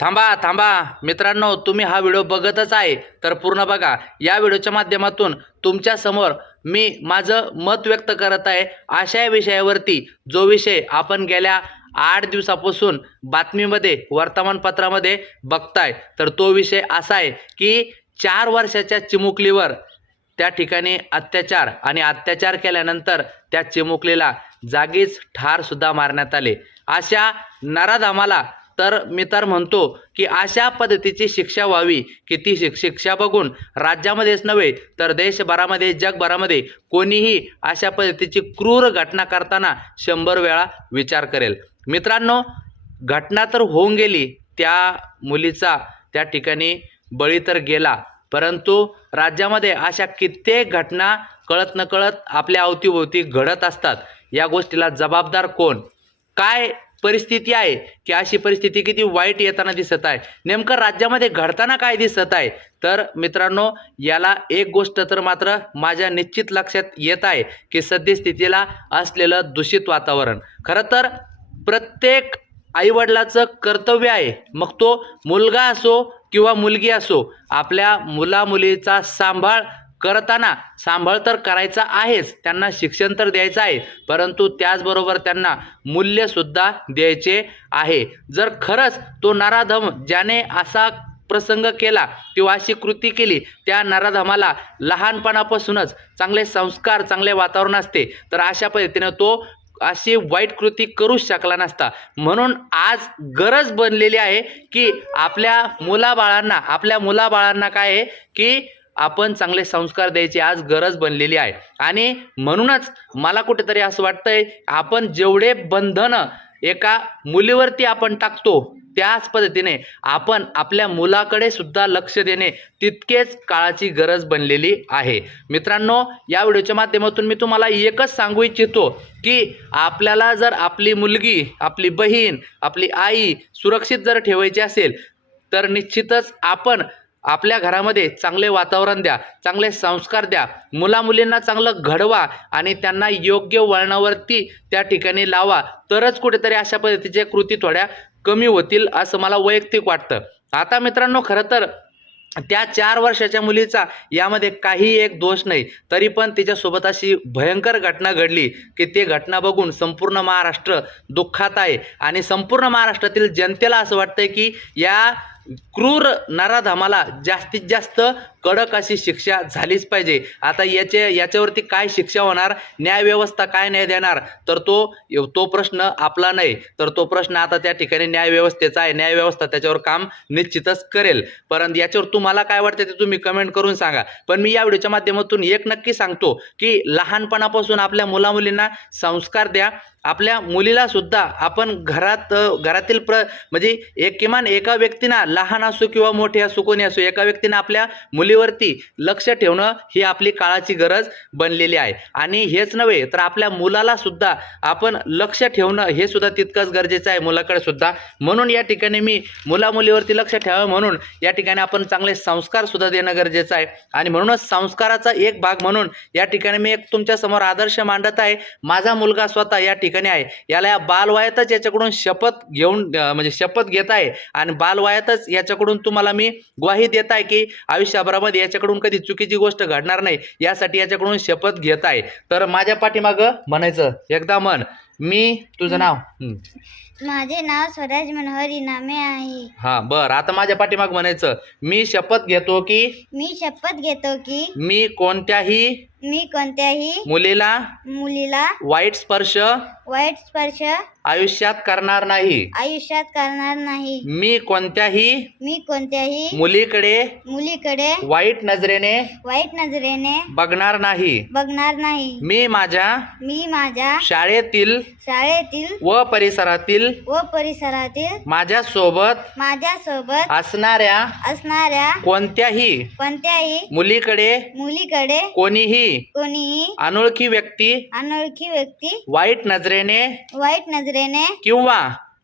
थांबा थांबा. मित्रांनो तुम्ही हा व्हिडिओ बघतच आहे तर पूर्ण बघा. या व्हिडिओच्या माध्यमातून तुमच्यासमोर मी माझं मत व्यक्त करत आहे. अशा विषयावरती जो विषय आपण गेल्या आठ दिवसापासून बातमीमध्ये वर्तमानपत्रामध्ये बघताय तर तो विषय असा आहे की चार वर्षाच्या चिमुकलीवर त्या ठिकाणी अत्याचार आणि अत्याचार केल्यानंतर त्या चिमुकलीला जागीच ठारसुद्धा मारण्यात आले. अशा नराधामाला तर मी तर म्हणतो की अशा पद्धतीची शिक्षा व्हावी की ती शिक शिक्षा बघून राज्यामध्येच नव्हे तर देशभरामध्ये जगभरामध्ये कोणीही अशा पद्धतीची क्रूर घटना करताना शंभर वेळा विचार करेल. मित्रांनो घटना तर होऊन गेली त्या मुलीचा त्या ठिकाणी बळी तर गेला परंतु राज्यामध्ये अशा कित्येक घटना कळत नकळत आपल्या अवतीभोवती घडत असतात. या गोष्टीला जबाबदार कोण? काय परिस्थिती आहे की अशी परिस्थिती किती वाईट येताना दिसत आहे. नेमकं राज्यामध्ये घडताना काय दिसत आहे? तर मित्रांनो याला एक गोष्ट तर मात्र माझ्या निश्चित लक्षात येत आहे की सद्यस्थितीला असलेलं दूषित वातावरण. खरं तर प्रत्येक आईवडिलाचं कर्तव्य आहे. मग तो मुलगा असो किंवा मुलगी असो आपल्या मुलामुलीचा सांभाळ करताना सांभाळ तर करायचा आहेच त्यांना शिक्षण तर द्यायचं आहे परंतु त्याचबरोबर त्यांना मूल्यसुद्धा द्यायचे आहे. जर खरंच तो नराधम ज्याने असा प्रसंग केला किंवा अशी कृती केली त्या नराधमाला लहानपणापासूनच चांगले संस्कार चांगले वातावरण असते तर अशा पद्धतीनं तो अशी वाईट कृती करूच शकला नसता. म्हणून आज गरज बनलेली आहे की आपल्या मुलाबाळांना आपल्या मुलाबाळांना काय आहे की आपण चांगले संस्कार द्यायची आज गरज बनलेली आहे. आणि म्हणूनच मला कुठेतरी असं वाटतंय आपण जेवढे बंधनं एका मुलीवरती आपण टाकतो त्याच पद्धतीने आपण आपल्या मुलाकडे सुद्धा लक्ष देणे तितकेच काळाची गरज बनलेली आहे. मित्रांनो या व्हिडिओच्या माध्यमातून मी तुम्हाला एकच सांगू इच्छितो की आपल्याला जर आपली मुलगी आपली बहीण आपली आई सुरक्षित जर ठेवायची असेल तर निश्चितच आपण आपल्या घरामध्ये चांगले वातावरण द्या चांगले संस्कार द्या मुलामुलींना चांगलं घडवा आणि त्यांना योग्य वळणावरती त्या ठिकाणी लावा. तरच कुठेतरी अशा पद्धतीच्या कृती थोड्या कमी होतील असं मला वैयक्तिक वाटतं. आता मित्रांनो खरं तर त्या चार वर्षाच्या मुलीचा यामध्ये काही एक दोष नाही तरी पण तिच्यासोबत अशी भयंकर घटना घडली की ते घटना बघून संपूर्ण महाराष्ट्र दुःखात आहे. आणि संपूर्ण महाराष्ट्रातील जनतेला असं वाटतंय की या क्रूर नराधामाला जास्तीत जास्त कडक अशी शिक्षा झालीच पाहिजे. आता याचे याच्यावरती काय शिक्षा होणार? न्यायव्यवस्था काय न्याय देणार? तर तो तो प्रश्न आपला नाही. तर तो प्रश्न आता त्या ठिकाणी न्यायव्यवस्थेचा आहे. न्यायव्यवस्था त्याच्यावर काम निश्चितच करेल. परंतु याच्यावर तुम्हाला काय वाटतं ते तुम्ही कमेंट करून सांगा. पण मी या व्हिडिओच्या माध्यमातून एक नक्की सांगतो की लहानपणापासून आपल्या मुलामुलींना संस्कार द्या. आपल्या मुलीला सुद्धा आपण घरात घरातील प्र म्हणजे एक किमान एका व्यक्तीना लहान असो किंवा मोठे असो कोणी असो एका व्यक्तीनं आपल्या मुलीवरती लक्ष ठेवणं ही आपली काळाची गरज बनलेली आहे. आणि हेच नव्हे तर आपल्या मुलाला सुद्धा आपण लक्ष ठेवणं हे सुद्धा तितकंच गरजेचं आहे मुलाकडे सुद्धा. म्हणून या ठिकाणी मी मुला मुलीवरती लक्ष ठेवावं म्हणून या ठिकाणी आपण चांगले संस्कार सुद्धा देणं गरजेचं आहे. आणि म्हणूनच संस्काराचा एक भाग म्हणून या ठिकाणी मी एक तुमच्यासमोर आदर्श मांडत आहे. माझा मुलगा स्वतः या ठिकाणी आहे. याला या बालवयातच याच्याकडून शपथ घेऊन म्हणजे शपथ घेत आहे. आणि बालवयातच याच्याकडून तुम्हाला मी ग्वाही देत आहे की आयुष्यभरामध्ये याच्याकडून कधी चुकीची गोष्ट घडणार नाही. यासाठी याच्याकडून शपथ घेत आहे. तर माझ्या पाठीमागं म्हणायचं एकदा म्हण मी तुझं नाव? हं. माझे नाव स्वराज मनोहर इनामे आहे. हा बर. आता माझ्या पाठीमाग म्हणायचं. मी शपथ घेतो की? मी शपथ घेतो की? मी कोणत्याही मी कोणत्याही मुलीला मुलीला वाईट स्पर्श वाईट स्पर्श आयुष्यात करणार नाही. आयुष्यात करणार नाही. मी कोणत्याही मी कोणत्याही मुलीकडे मुलीकडे वाईट नजरेने वाईट नजरेने बघणार नाही. बघणार नाही. मी माझ्या मी माझ्या शाळेतील शाळेतील व परिसरातील व परिसरातील माझ्या सोबत माझ्या सोबत असणाऱ्या असणाऱ्या कोणत्याही कोणत्याही मुलीकडे मुलीकडे कोणीही कोणीही अनोळखी व्यक्ती अनोळखी व्यक्ती वाईट नजरेने वाईट नजरेने किंवा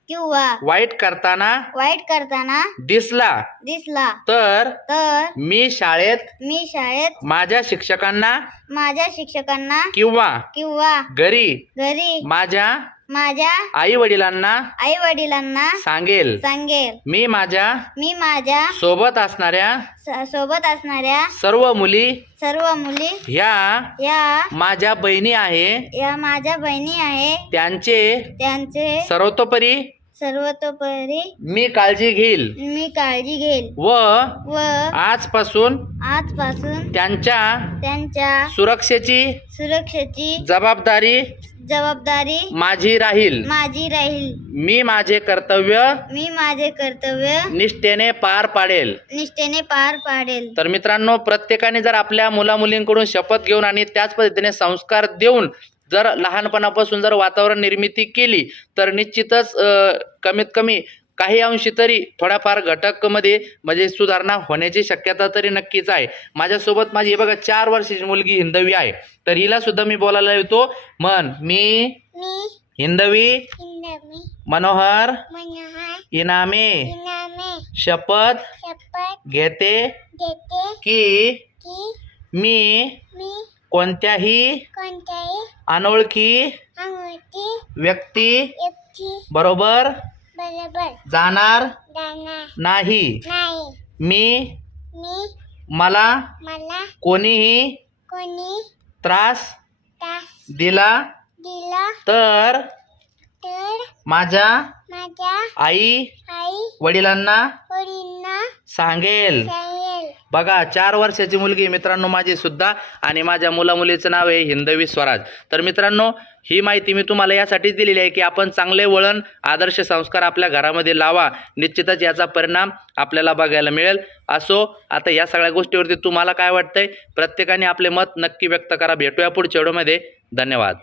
किंवा वाईट करताना वाईट करताना दिसला दिसला तर तर मी शाळेत मी शाळेत माझ्या शिक्षकांना माझ्या शिक्षकांना किंवा किंवा घरी घरी माझ्या माझ्या आई वडिलांना आई वडिलांना सांगेल. सांगेल. मी माझ्या मी माझ्या सोबत असणाऱ्या स- सोबत असणाऱ्या सर्व मुली सर्व मुली ह्या या माझ्या बहिणी आहे. या माझ्या बहिणी आहे. त्यांचे त्यांचे सर्वतोपरी सर्वतोपरी मी काळजी घेईल. मी काळजी घेईल. व व आजपासून आजपासून त्यांच्या त्यांच्या सुरक्षेची सुरक्षेची जबाबदारी जबाबदारी माझी राहील. माझी राहील. मी माझे कर्तव्य मी माझे कर्तव्य निष्ठेने पार पाडेल. निष्ठेने पार पाडेल. तर मित्रांनो प्रत्येकाने जर आपल्या मुलामुलींकडून शपथ घेऊन आणि त्याच पद्धतीने संस्कार देऊन जर लहानपणापासून जर वातावरण निर्मिती केली तर निश्चितच कमीत कमी काही अंशी तरी थोड्याफार घटकमध्ये म्हणजे सुधारणा होण्याची शक्यता तरी नक्कीच आहे. माझ्यासोबत माझी हे बघा चार वर्षाची मुलगी हिंदवी आहे. तर हिला सुद्धा मी बोलायला येतो. म्हण मी हिंदवी मनोहर इनामे शपथ घेते की मी कोणत्याही कोणत्याही अनोळखी अंगठी व्यक्ती बरोबर बरोबर जाणार जाणार नाही. नाही. मी मी मला मला कोणीही कोणी त्रास दिला दिला तर तर माझ्या माझ्या आई आई वडिलांना सांगेल. बघा चार वर्षाची मुलगी मित्रांनो माझी सुद्धा आणि माझ्या मुलामुलीचं नाव आहे हिंदवी स्वराज. तर मित्रांनो ही माहिती मी तुम्हाला यासाठीच दिलेली आहे की आपण चांगले वळण आदर्श संस्कार आपल्या घरामध्ये लावा. निश्चितच याचा परिणाम आपल्याला बघायला मिळेल. असो आता या सगळ्या गोष्टीवरती तुम्हाला काय वाटतंय? प्रत्येकाने आपले मत नक्की व्यक्त करा. भेटूया पुढच्या व्हिडिओमध्ये. धन्यवाद.